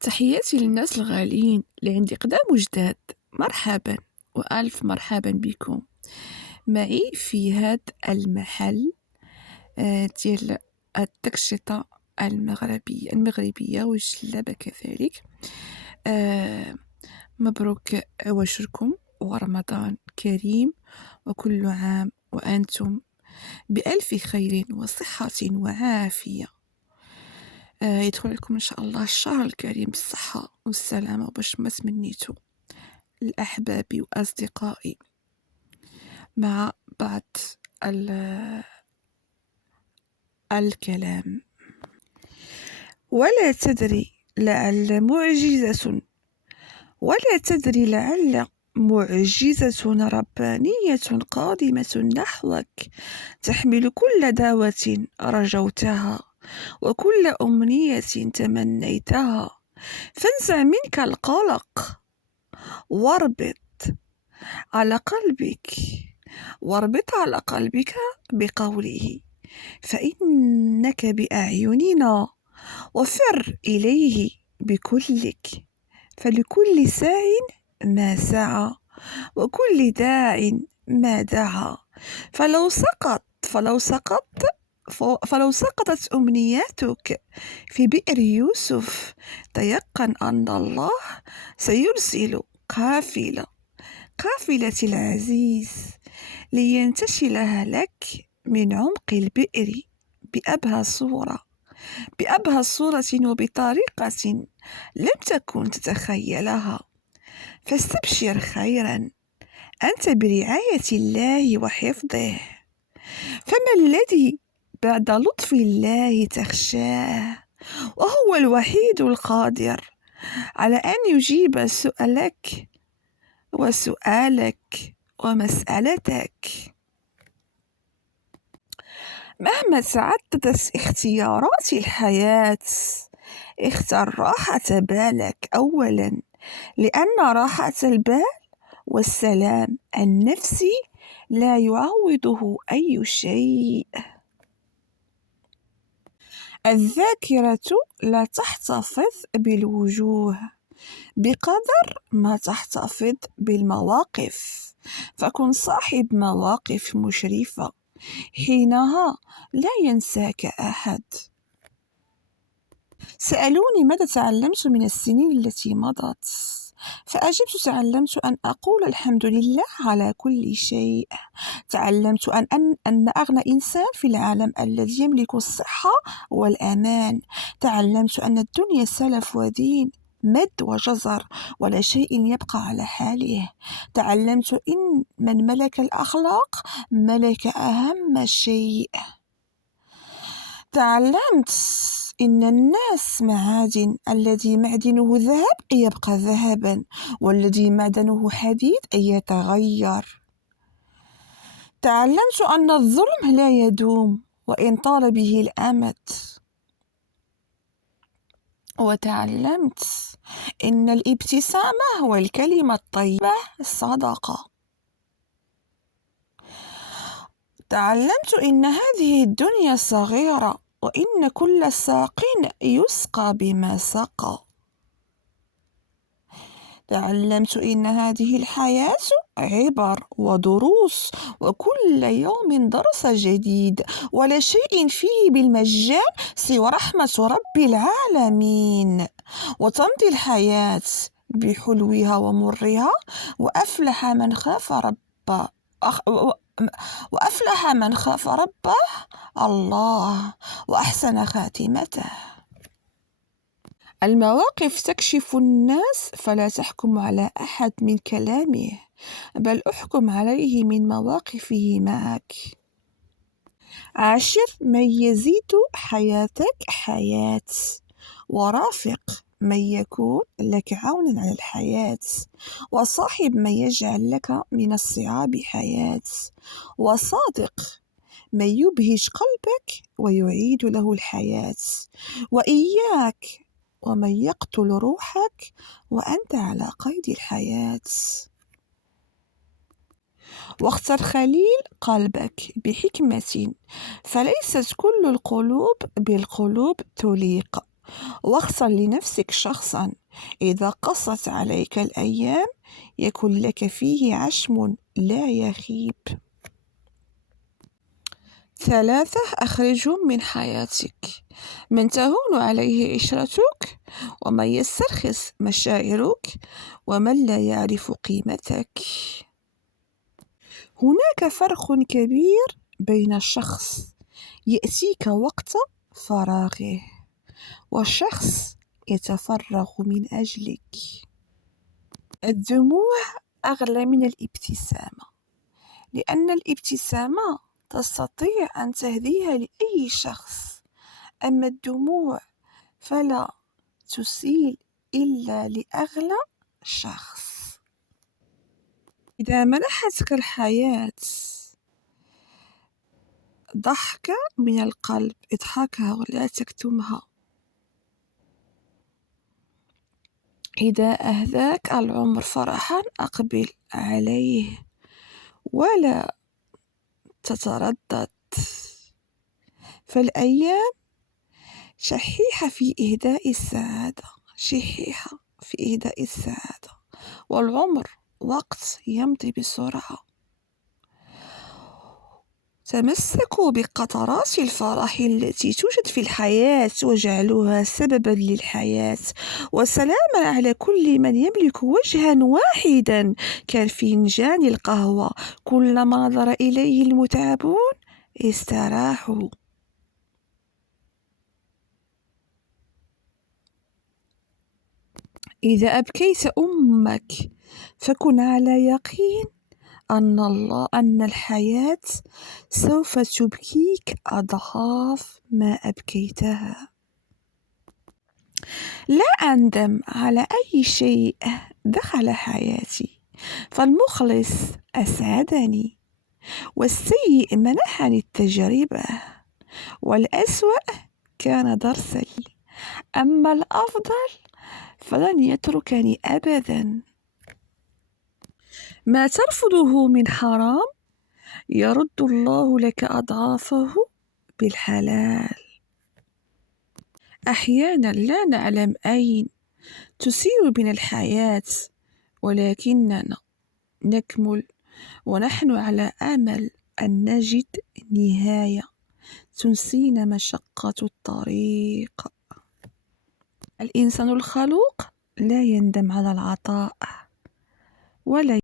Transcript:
تحياتي للناس الغاليين اللي عندي قدام وجداد. مرحبا وألف مرحبا بكم معي في هذا المحل ديال التكشطة المغربية والجلابة كذلك. آه، مبروك عواشركم ورمضان كريم، وكل عام وأنتم بألف خير وصحة وعافية. يدخل لكم إن شاء الله الشهر الكريم بالصحة والسلامة وباش ما تمنيتو لأحبابي وأصدقائي مع بعض الكلام. ولا تدري لعل معجزة ولا تدري لعل معجزة ربانية قادمة نحوك، تحمل كل دعوة رجوتها وكل أمنية تمنيتها، فانزع منك القلق واربط على قلبك بقوله: فإنك بأعيننا وفر إليه بكلك، فلكل ساع ما سعى وكل داع ما دعا. فلو سقطت أمنياتك في بئر يوسف، تيقن أن الله سيرسل قافلة العزيز لينتشلها لك من عمق البئر بأبهى صورة وبطريقة لم تكن تتخيلها. فاستبشر خيرا، أنت برعاية الله وحفظه، فما الذي بعد لطف الله تخشاه، وهو الوحيد القادر على أن يجيب سؤالك ومسألتك. مهما تعددت اختيارات الحياة، اختر راحة بالك أولا، لأن راحة البال والسلام النفسي لا يعوضه أي شيء. الذاكرة لا تحتفظ بالوجوه بقدر ما تحتفظ بالمواقف، فكن صاحب مواقف مشرفة، حينها لا ينساك أحد. سألوني ماذا تعلمت من السنين التي مضت، فأجبت: تعلمت أن أقول الحمد لله على كل شيء. تعلمت أن أغنى إنسان في العالم الذي يملك الصحة والأمان. تعلمت أن الدنيا سلف ودين، مد وجزر، ولا شيء يبقى على حاله. تعلمت إن من ملك الأخلاق ملك أهم شيء. تعلمت إن الناس معادن، الذي معدنه ذهب يبقى ذهبا، والذي معدنه حديد يتغير. تعلمت أن الظلم لا يدوم وإن طال به الأمد. وتعلمت إن الابتسامة والكلمة الطيبة صدقة. تعلمت إن هذه الدنيا صغيرة، وإن كل ساق يسقى بما سقى. تعلمت إن هذه الحياة عبر ودروس، وكل يوم درس جديد، ولا شيء فيه بالمجان سوى رحمة رب العالمين. وتمضي الحياة بحلوها ومرها، وأفلح من خاف ربه الله وأحسن خاتمته. المواقف تكشف الناس، فلا تحكم على أحد من كلامه، بل احكم عليه من مواقفه معك. عاشر من يزيد حياتك حياة، ورافق من يكون لك عونا على الحياة، وصاحب من يجعل لك من الصعاب حياة، وصادق من يبهج قلبك ويعيد له الحياة، وإياك ومن يقتل روحك وأنت على قيد الحياة. واختر خليل قلبك بحكمة، فليست كل القلوب بالقلوب تليق، واختر لنفسك شخصا إذا قصت عليك الأيام يكن لك فيه عشم لا يخيب. 3. أخرجهم من حياتك: من تهون عليه عشرتك، ومن يسترخص مشاعرك، ومن لا يعرف قيمتك. هناك فرق كبير بين شخص يأتيك وقت فراغه وشخص يتفرغ من أجلك. الدموع أغلى من الابتسامة، لأن الابتسامة تستطيع أن تهديها لأي شخص، أما الدموع فلا تسيل إلا لأغلى شخص. إذا منحتك الحياة ضحكة من القلب اضحكها ولا تكتمها. إذا أهداك العمر فرحا أقبل عليه ولا تتردد، فالأيام شحيحة في إهداء السعادة، شحيحة في إهداء السعادة، والعمر وقت يمضي بسرعة. تمسكوا بقطرات الفرح التي توجد في الحياة واجعلوها سببا للحياة، وسلاما على كل من يملك وجها واحدا كفنجان القهوة، كلما نظر إليه المتعبون استراحوا. إذا أبكيت أمك فكن على يقين أن الحياة سوف تبكيك أضعاف ما أبكيتها. لا أندم على أي شيء دخل حياتي، فالمخلص أسعدني، والسيء منحني التجربة، والأسوأ كان درسا لي، أما الأفضل فلن يتركني أبدا. ما ترفضه من حرام يرد الله لك أضعافه بالحلال. أحيانا لا نعلم أين تسير بنا الحياة، ولكننا نكمل ونحن على أمل أن نجد نهاية تنسينا مشقة الطريق. الإنسان الخلوق لا يندم على العطاء ولا